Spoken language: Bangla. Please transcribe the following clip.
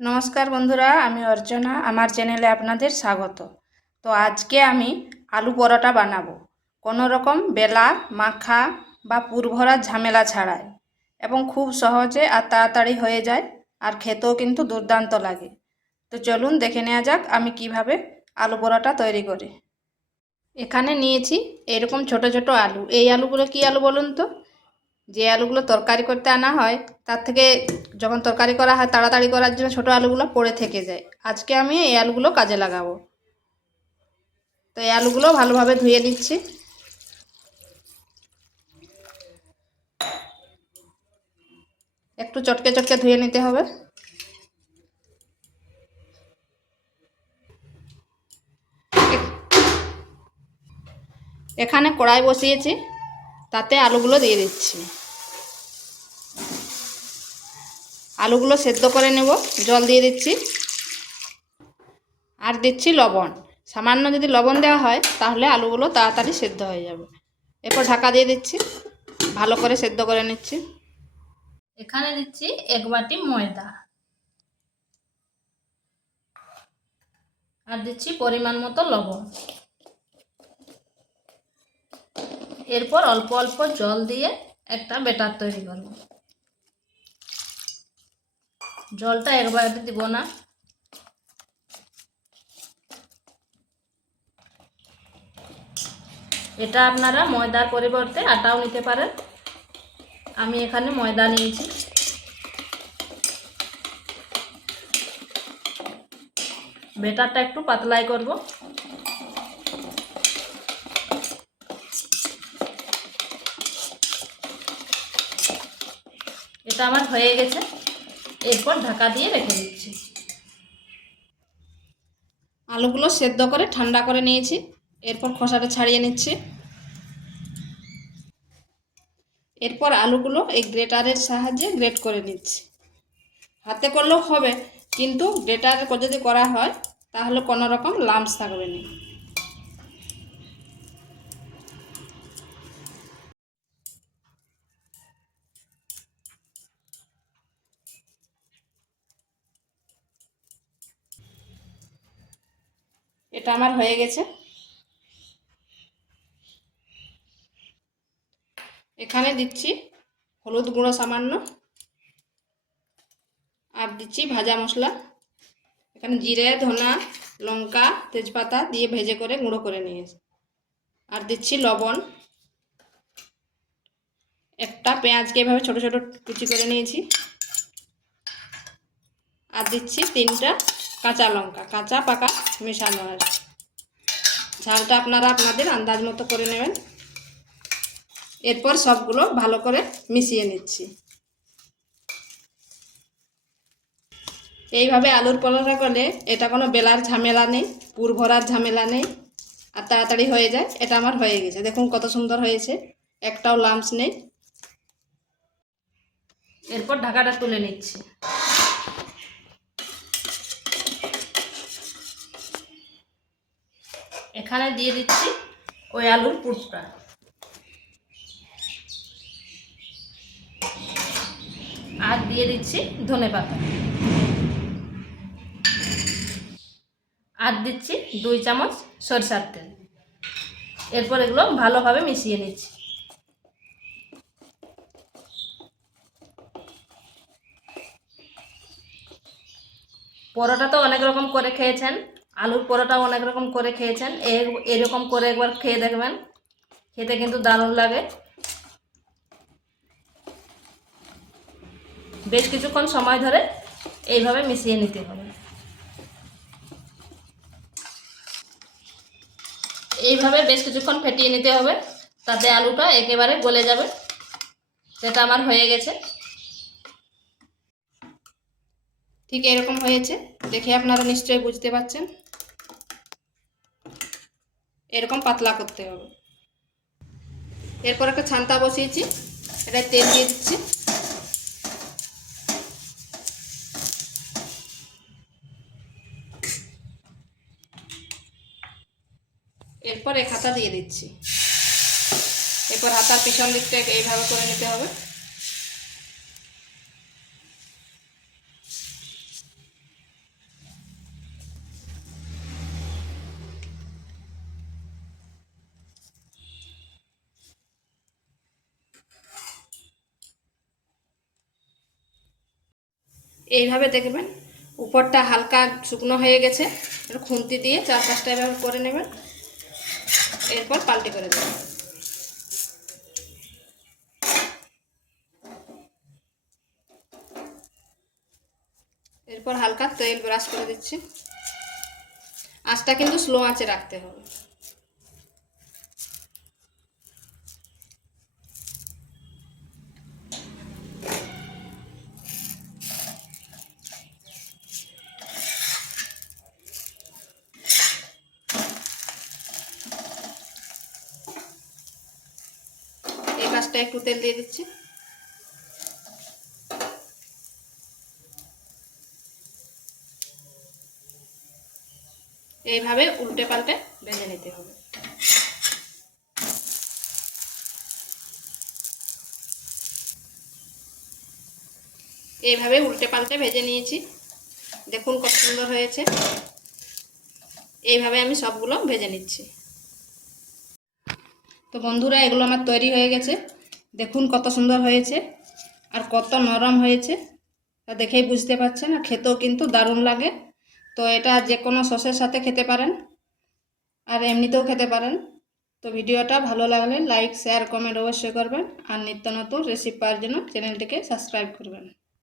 নমস্কার বন্ধুরা, আমি অর্চনা, আমার চ্যানেলে আপনাদের স্বাগত। তো আজকে আমি আলু পরোটা বানাবো। কোনো রকম বেলা, মাখা বা পুর ভরার ঝামেলা ছাড়াই। এবং খুব সহজে আর তাড়াতাড়ি হয়ে যায়, আর খেতেও কিন্তু দুর্দান্ত লাগে। তো চলুন দেখে নেওয়া যাক আমি কীভাবে আলু পরোটা তৈরি করি। এখানে নিয়েছি এরকম ছোট ছোট আলু। এই আলুগুলো কি আলু বলুন তো? যে আলুগুলো তরকারি করতে আনা হয়, তার থেকে যখন তরকারি করা হয়, তাড়াতাড়ি করার জন্য ছোটো আলুগুলো পড়ে থেকে যায়। আজকে আমি এই আলুগুলো কাজে লাগাবো। তো এই আলুগুলো ভালোভাবে ধুয়ে নিচ্ছি। একটু চটকে চটকে ধুয়ে নিতে হবে। এখানে কড়াই বসিয়েছি। তাতে আলুগুলো দিয়ে দিচ্ছি। আলুগুলো সেদ্ধ করে নেব, জল দিয়ে দিচ্ছি। আর দিচ্ছি লবণ। সামান্য যদি লবণ দেওয়া হয়, তাহলে আলুগুলো তাড়াতাড়ি সেদ্ধ হয়ে যাবে। এরপর ঢাকা দিয়ে দিচ্ছি, ভালো করে সেদ্ধ করে নিচ্ছি। এখানে দিচ্ছি এক বাটি ময়দা। আর দিচ্ছি পরিমাণ মতো লবণ। এরপর অল্প অল্প জল দিয়ে একটা বেটার তৈরি করব। জলটা একবারে দিব না। এটা আপনারা ময়দার পরিবর্তে আটাও নিতে পারেন। আমি এখানে ময়দা নিয়েছি। বেটারটা একটু পাতলাই করব। এটা আমার হয়ে গেছে। এরপর ঢাকা দিয়ে রেখে দিচ্ছি। আলুগুলো সেদ্ধ করে ঠান্ডা করে নিয়েছি। এরপর খোসাটা ছাড়িয়ে নিচ্ছি। এরপর আলুগুলো এই গ্রেটারের সাহায্যে গ্রেট করে নিচ্ছি। হাতে করলেও হবে, কিন্তু গ্রেটার যদি করা হয়, তাহলে কোনো রকম লাম্পস থাকবে না। এটা আমার হয়ে গেছে। এখানে দিচ্ছি হলুদ গুঁড়ো সামান্য। আর দিচ্ছি ভাজা মশলা। এখানে জিরে, ধনা, লঙ্কা, তেজপাতা দিয়ে ভেজে করে গুঁড়ো করে নিয়েছি। আর দিচ্ছি লবণ। একটা পেঁয়াজকে এভাবে ছোট ছোট কুচি করে নিয়েছি। আর দিচ্ছি তিনটা কাঁচা লঙ্কা, কাঁচা, পাকা, মেশানো আছে ঝালটা আপনারা আপনাদের আন্দাজ মতো করে নেবেন। এরপর সবগুলো ভালো করে মিশিয়ে নিচ্ছি। এইভাবে আলুর পরোটা করলে এটা কোনো বেলার ঝামেলা নেই, পুর ভরার ঝামেলা নেই, আর তাড়াতাড়ি হয়ে যায়, এটা আমার হয়ে গেছে। দেখুন কত সুন্দর হয়েছে, একটাও লাম্পস নেই। এরপর ঢাকাটা তুলে নিচ্ছি। এখানে দিয়ে দিচ্ছি ওই আলুর পুরটা। আর দিয়ে দিচ্ছি ধনে পাতা। আর দিচ্ছি দুই চামচ সরষার তেল। এরপর এগুলো ভালোভাবে মিশিয়ে নিচ্ছি। পরোটা তো অনেক রকম করে খেয়েছেন। আলুর পরোটাও অনেক রকম করে খেয়েছেন। এরকম করে একবার খেয়ে দেখবেন। খেতে কিন্তু দারুণ লাগে। বেশ কিছুক্ষণ সময় ধরে এইভাবে মিশিয়ে নিতে হবে। এইভাবে বেশ কিছুক্ষণ ফেটিয়ে নিতে হবে, তাতে আলুটা একেবারে গলে যাবে। সেটা আমার হয়ে গেছে। ঠিক এরকম হয়েছে। দেখে আপনারা নিশ্চয়ই বুঝতে পারছেন। এরকম পাতলা করতে হবে। এরপর একটা ছান্তা বসিয়েছি, এটা তেল দিয়ে দিচ্ছি। এরপর এক হাতা দিয়ে দিচ্ছি। এরপর হাতার পিছন দিকটা এইভাবে করে নিতে হবে। এইভাবে দেখবেন উপরটা হালকা শুকনো হয়ে গেছে। খুন্তি দিয়ে চার পাঁচটা এভাবে করে নেবেন। এরপর পাল্টে করে দেবেন। এরপর হালকা তেল ব্রাশ করে দিচ্ছি। আঁচটা কিন্তু স্লো আঁচে রাখতে হবে। পাশটা একটু তেল দিয়ে দিচ্ছি। এইভাবে উল্টে পাল্টে ভেজে নিতে হবে। এইভাবে উল্টে পাল্টে ভেজে নিয়েছি। দেখুন কত সুন্দর হয়েছে। এইভাবে আমি সবগুলো ভেজে নিচ্ছি। তো বন্ধুরা, এগুলো আমার তৈরি হয়ে গেছে। দেখুন কত সুন্দর হয়েছে আর কত নরম হয়েছে। তা দেখেই বুঝতে পারছেন, আর খেতেও কিন্তু দারুণ লাগে। তো এটা যে কোনো সসের সাথে খেতে পারেন, আর এমনিতেও খেতে পারেন। তো ভিডিওটা ভালো লাগলে লাইক, শেয়ার, কমেন্ট অবশ্যই করবেন। আর নিত্য নতুন রেসিপি পাওয়ার জন্য চ্যানেলটিকে সাবস্ক্রাইব করবেন।